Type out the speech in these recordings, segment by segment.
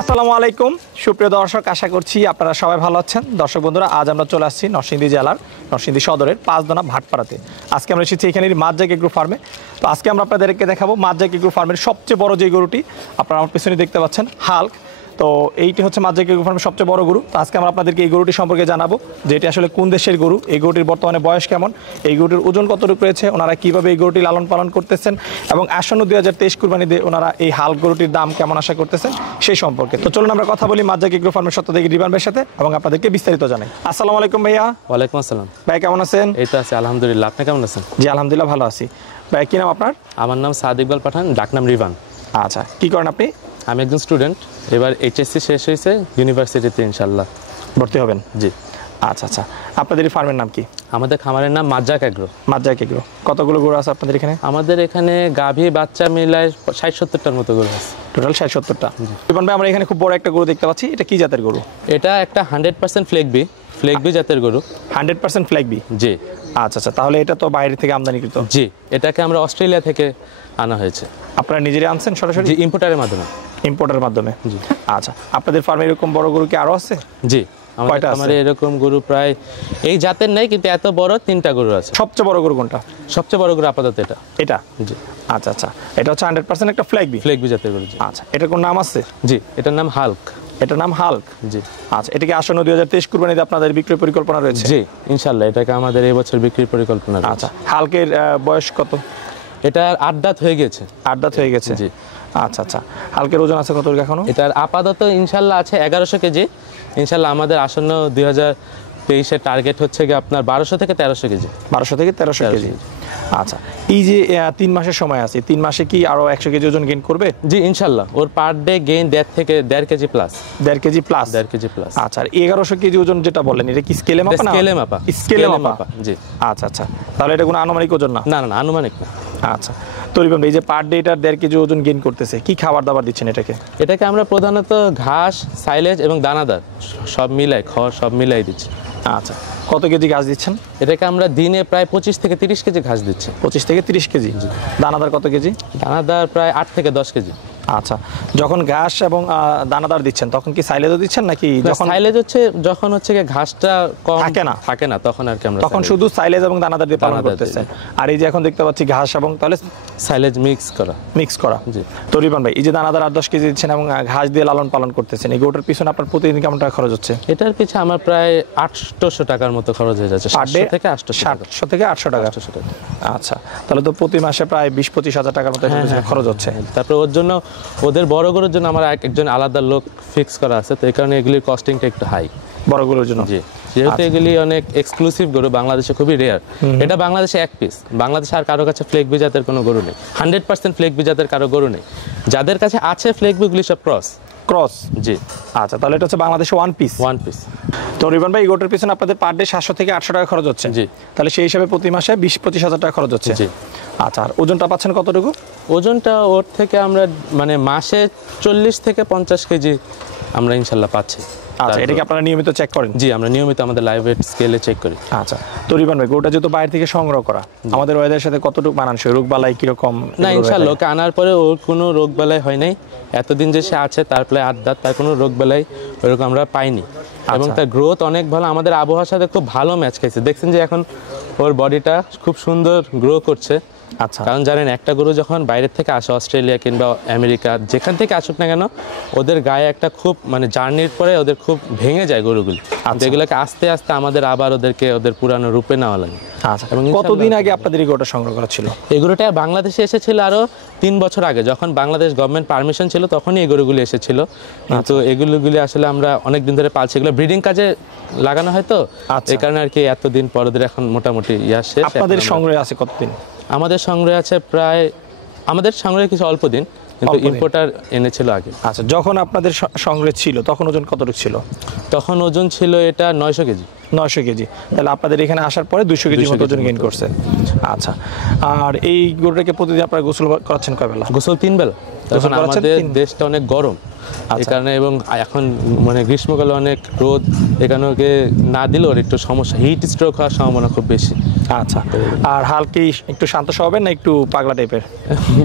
আসসালামু আলাইকুম সুপ্রিয় দর্শক, আশা করছি আপনারা সবাই ভালো আছেন। দর্শক বন্ধুরা, আজ আমরা চলে আসছি নরসিংদী জেলার নরসিংদী সদরের পাঁচদোনা ভাটপাড়াতে। মাঝ আমরা এসেছি এখানের মাজ্জাক এগ্রো ফার্মে। তো আজকে আমরা আপনাদেরকে দেখাবো মাজ্জাক এগ্রো ফার্মের সবচেয়ে বড় যে গরুটি আপনারা আমার পেছনে দেখতে পাচ্ছেন, হাল্ক। তো এইটি হচ্ছে মাজ্জাক এগ্রো ফার্মের সবচেয়ে বড় গরু। তো আজকে আমরা আপনাদেরকে এই গরুটি সম্পর্কে জানাবো যে এটি আসলে কোন দেশের গরু, এই গরুটির বর্তমানে বয়স কেমন, এই গরুটির ওজন কতটুকু রয়েছে, ওনারা কীভাবে এই গরুটি লালন পালন করতেছেন এবং আসন্ন 2023 কুরবানিতে ওনারা এই হাল্ক গরুটির দাম কেমন আশা করতেছেন সেই সম্পর্কে। তো চলুন আমরা কথা বলি মাজ্জাক এগ্রো ফার্মের সত্ত্বাধিকারী রিবান ভাইয়ের সাথে এবং আপনাদেরকে বিস্তারিত জানাই। আসসালামু আলাইকুম ভাইয়া। ওয়ালাইকুম আসসালাম ভাই, কেমন আছেন? এই তো আছি আলহামদুলিল্লাহ। আপনি কেমন আছেন? জি আলহামদুলিল্লাহ ভালো আছি। ভাই, কি নাম আপনার? আমার নাম সাদ ইকবাল পাঠান, ডাকনাম রিভান। আচ্ছা, কি করেন আপনি? আমি একজন স্টুডেন্ট, এবার এইচএসসি শেষ হয়েছে, ইউনিভার্সিটিতে ইনশাল্লাহ ভর্তি হবেন। জি। আচ্ছা আচ্ছা, আপনাদের এই ফার্মের নাম কি? আমাদের খামারের নাম মাজ্জাক এগ্রো। মাজ্জাক এগ্রো। কতগুলো গরু আছে আপনাদের এখানে? আমাদের এখানে গাভী বাচ্চা মিলায় 60-70টার মতো গরু আছে। টোটাল 60-70টা। রিবান ভাই, আমরা এখানে খুব বড় একটা গরু দেখতে পাচ্ছি, এটা কি জাতের গরু? এটা একটা 100% ফ্লেগবি জাতের গরু। 100% ফ্ল্যাগবি। জি। আচ্ছা আচ্ছা, তাহলে এটা তো বাইরে থেকে আমদানিকৃত। জি, এটাকে আমরা অস্ট্রেলিয়া থেকে আনা হয়েছে। আপনারা নিজেরাই আনছেন সরাসরি? জি, ইম্পোর্টারের মাধ্যমে। ইম্পোর্টের মাধ্যমে। জি। আচ্ছা, আপনাদের ফার্মে এরকম বড় গরু কি আরো আছে? জি, আমাদের এরকম গরু প্রায় এই জাতের নাই, কিন্তু এত বড় 3টা গরু আছে। সবচেয়ে বড় গরু কোনটা? সবচেয়ে বড় গরু আপাতত এটা। এটা? জি। আচ্ছা আচ্ছা, এটা হচ্ছে 100% একটা ফ্ল্যাগবি জাতের গরু। আচ্ছা, এটার কোন নাম আছে? জি, এটার নাম হাল্ক। এটার নাম হাল্ক। জি। আচ্ছা, এটা কি আসন্ন 2023 কুরবানিতে আপনাদের বিক্রয় পরিকল্পনা রয়েছে? জি ইনশাআল্লাহ, এটাকে আমাদের এই বছর বিক্রির পরিকল্পনা রয়েছে। আচ্ছা, হাল্কের বয়স কত? এটা 8 দাঁত হয়ে গেছে। 8 দাঁত হয়ে গেছে। জি। আচ্ছা আচ্ছা, হাল্কের ওজন আছে কত এখনো? এটার আপাতত ইনশাআল্লাহ আছে 1100 কেজি। ইনশাআল্লাহ আমাদের আসন্ন 2023 এর টার্গেট হচ্ছে কি আপনার 1200 থেকে 1300 কেজি। 1200 থেকে 1300 কেজি। আচ্ছা, এই যে 3 মাসের সময় আছে, 3 মাসে কি আরো 100 কেজি ওজন গেইন করবে? জি ইনশাআল্লাহ, ওর পার ডে গেইন 1.5 থেকে 1.5 KG plus. 1.5 KG plus. 1.5 KG plus. আচ্ছা, আর 1100 কেজি ওজন যেটা বলেন, এটা কি স্কেলে মাপা না? স্কেলে মাপা। স্কেলে মাপা। জি। আচ্ছা আচ্ছা, তাহলে এটা কোনো আনুমানিক ওজন না? না না, আনুমানিক না। আচ্ছা, তো এই যে পার ডে এটার 1.5 কেজি ওজন গেইন করতেছে, কি খাবার দাবার দিচ্ছেন এটাকে? এটাকে আমরা প্রধানত ঘাস, সাইলেজ এবং দানাদার সব মিলাই, খড় সব মিলাই দিচ্ছি। আচ্ছা, কত কেজি ঘাস দিচ্ছেন? এটাকে আমরা দিনে প্রায় 25 থেকে 30 কেজি ঘাস দিচ্ছি। 25 থেকে 30 কেজি। দানাদার কত কেজি? দানাদার প্রায় 8 থেকে 10 কেজি। আচ্ছা, যখন ঘাস এবং দানাদার দিচ্ছেন তখন কি সাইলেজও দিচ্ছেন নাকি? যখন সাইলেজ যখন হচ্ছে ঘাসটা কম থাকে না তখন আর কি আমরা তখন শুধু সাইলেজ এবং দানাদার দিয়ে পালন করতেছেন। আর এই যে এখন দেখতে পাচ্ছি ঘাস এবং তাহলে সাইলেজ মিক্স করা। জি। তো রিবান ভাই, এই যে দানাদার 8-10 কেজি দিচ্ছেন এবং ঘাস দিয়ে লালন পালন করতেছেন, এই গোটার পিছনে আপনার প্রতিদিন কেমন টাকা খরচ হচ্ছে? এটার পিছনে আমার প্রায় 800 টাকার মতো খরচ হয়ে যাচ্ছে। 700 থেকে 800 টাকা। আচ্ছা, তাহলে তো প্রতি মাসে প্রায় 20-25 হাজার টাকার মতো খরচ হচ্ছে। তারপরে ওর জন্য, ওদের বড় গরুর জন্য আমার একজন আলাদা লোক ফিক্স করা আছে, তো এই কারণে এগুলির কস্টিংটা একটু হাই বড় গরুর জন্য। জি, যেহেতু এগুলি অনেক এক্সক্লুসিভ গরু, বাংলাদেশে খুবই রেয়ার। এটা বাংলাদেশে এক পিস। বাংলাদেশে আর কারো কাছে ফ্লেগবি জাতের কোনো গরু নেই। 100% ফ্লেগবি জাতের কারো গরু নেই। যাদের কাছে আছে ফ্লেগবিগুলি সব ক্রস। জি। আচ্ছা, তাহলে এটা হচ্ছে বাংলাদেশে ওয়ান পিস। তো রিবান ভাই, এই গোটার পিছনে আপনাদের পার ডে 700 থেকে 800 টাকা খরচ হচ্ছে। জি। তাহলে সেই হিসাবে প্রতি মাসে 20-25 হাজার টাকা খরচ হচ্ছে। জি। আচ্ছা, আর ওজনটা পাচ্ছেন কতটুকু? ওজনটা ওর থেকে আমরা মানে মাসে 40 থেকে 50 কেজি আমরা ইনশাল্লাহ পাচ্ছি। আচ্ছা, এটা কি আপনারা নিয়মিত চেক করেন? জি, আমরা নিয়মিত আমাদের লাইভ ওয়েট স্কেলে চেক করি। আচ্ছা, তো রিবান ভাই, গরুটা যেহেতু বাইরে থেকে সংগ্রহ করা, আমাদের ওয়েদারের সাথে কতটুকু মানানসই? রোগ বালাই কিরকম? না ইনশাল্লাহ, ওকে আনার পরে ওর কোনো রোগ বালাই হয় নাই। এতদিন যে সে আছে তার প্রায় 8 দাঁত, তার কোনো রোগ বালাই ওইরকম আমরা পাইনি। এবং তার গ্রোথ অনেক ভালো, আমাদের আবহাওয়ার সাথে খুব ভালো ম্যাচ খাইছে। দেখছেন যে এখন ওর বডিটা খুব সুন্দর গ্রো করছে। আচ্ছা, কারণ জানেন, একটা গরু যখন বাইরের থেকে আসে, অস্ট্রেলিয়া কিংবা আমেরিকা যেখান থেকে আসুক না কেন, ওদের গায়ে একটা খুব মানে জার্নির পরে ওদের খুব ভেঙে যায় গরুগুলি। যেগুলোকে আস্তে আস্তে আমাদের আবার ওদের পুরানো রূপে নেওয়া লাগে। আচ্ছা, এবং কতদিন আগে আপনাদের এই গরুটা সংগ্রহ করা ছিল? এই গরুটা বাংলাদেশে এসেছিল আরো 3 বছর আগে, যখন বাংলাদেশ গভর্নমেন্ট পারমিশন ছিল তখনই এই গরুগুলি এসেছিল। কিন্তু এগুলি আসলে আমরা অনেকদিন ধরে পালছি, এগুলো ব্রিডিং কাজে লাগানো হয়, তো এই কারণে আর কি এতদিন পর ওদের এখন মোটামুটি শেষ। আপনাদের সংগ্রহে আছে কতদিন? আমাদের সংগ্রহে আছে প্রায়, আমাদের সংগ্রহে কিছু অল্প দিন, কিন্তু ইম্পোর্টার এনেছিল আগে। আচ্ছা, যখন আপনাদের সংগ্রহে ছিল তখন ওজন কতটুকু ছিল? তখন ওজন ছিল এটা 900 কেজি। 900 কেজি। তাহলে আপনাদের এখানে আসার পরে 200 কেজি মতো ওজন গেইন করছে। আচ্ছা, আর এই গরুটাকে প্রতিদিন আপনারা গোসল করাচ্ছেন কয় বেলা? গোসল 3 বেলা। তখন আমাদের দেশটা অনেক গরম, এই কারণে, এবং এখন মানে গ্রীষ্মকালে অনেক রোদ, এই কারণে ওকে না দিলেও একটু সমস্যা, হিট স্ট্রোক হওয়ার সম্ভাবনা খুব বেশি। আচ্ছা, আর হাল কি একটু শান্ত স্বভাবের না একটু পাগলা টাইপের?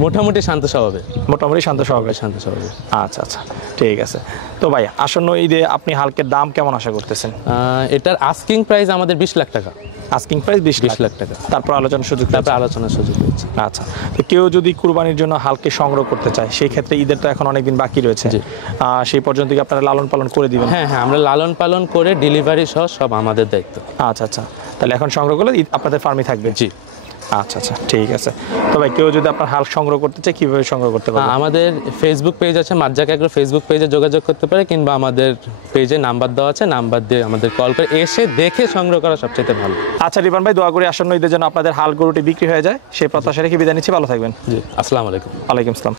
মোটামুটি শান্ত স্বভাবে। মোটামুটি শান্ত স্বভাবের। শান্ত স্বভাবে। আচ্ছা আচ্ছা, ঠিক আছে। তো ভাই আসন্ন ঈদে আপনি হালকের দাম কেমন আশা করতেছেন? এটার আস্কিং প্রাইস আমাদের 20 লাখ টাকা। আস্কিং প্রাইস 20 20 লাখ টাকা। তারপর আলোচনার সুযোগ তারপর আলোচনার সুযোগ রয়েছে। আচ্ছা, তো কেউ যদি কুরবানির জন্য হালকে সংগ্রহ করতে চায় সেই ক্ষেত্রে ঈদের তো এখন অনেকদিন বাকি রয়েছে, জি। সেই পর্যন্ত কি আপনারা লালন পালন করে দিবেন? হ্যাঁ হ্যাঁ, আমরা লালন পালন করে ডেলিভারি সহ সব আমাদের দায়িত্ব। আচ্ছা আচ্ছা, তাহলে এখন সংগ্রহ করলে ঈদ আপনাদের ফার্মে থাকবে? জি। আচ্ছা আচ্ছা, ঠিক আছে। তো ভাই কেউ যদি আপনার হাল সংগ্রহ করতে চায় কিভাবে সংগ্রহ করতে পারবে? আমাদের ফেসবুক পেজ আছে মাজ্জাক এগ্রো, ফেসবুক পেজে যোগাযোগ করতে পারে, কিংবা আমাদের পেজে নাম্বার দেওয়া আছে, নাম্বার দিয়ে আমাদের কল করে এসে দেখে সংগ্রহ করা সবচেয়ে ভালো। আচ্ছা রিপন ভাই, দোয়া করি আসন্ন ঈদের জন্য আপনাদের হাল গরুটি বিক্রি হয়ে যায় সেই প্রত্যাশা রেখে বিদায় নিচ্ছি। ভালো থাকবেন। জি, আসসালামু আলাইকুম। ওয়ালাইকুম আসসালাম।